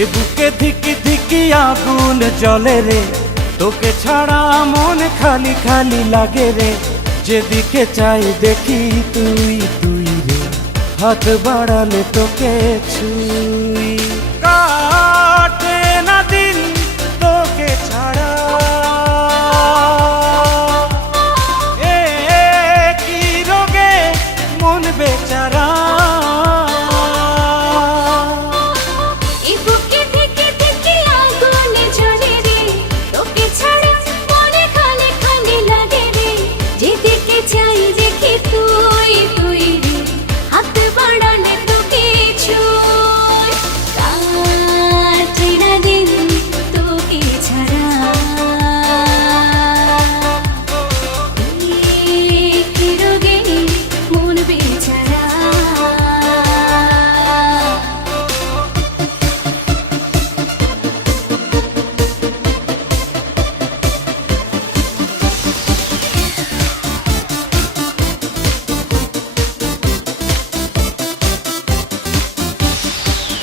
এ বুকে ধিকি ধিকি আগুন জ্বলে রে, তোকে ছাড়া মন খালি খালি লাগে রে। যেদিকে চাই দেখি তুই তুই রে, হাত বাড়ালে তোকে ছুঁই। কাটে না দিন তোকে ছাড়া, এ কি রোগে মন বেচারা।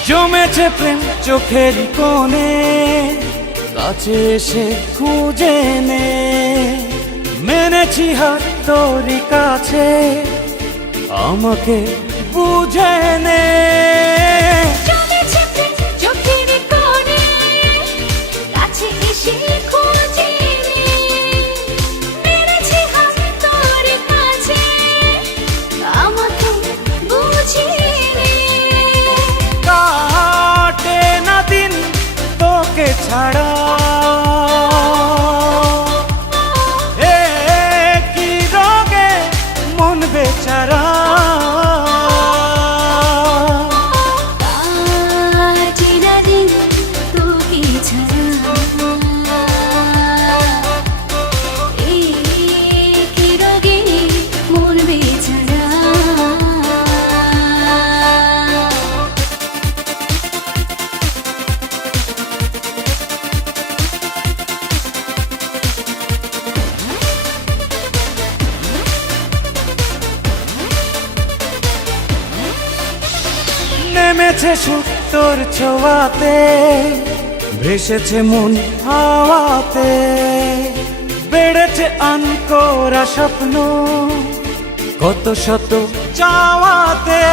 জমেছে প্রেম চোখের কোণে, কাছে এসে খুঁজে নে। মেনেছি হাত তোরই কাছে, আমাকে বুঝে নে। ছাড়া এ কি রোগে মন বেচারা। নেমেছে সুখ তোর ছোঁয়াতে, ভেসেছে মন হাওয়াতে। বেড়েছে আনকোরা স্বপ্ন কত শত চাওয়াতে।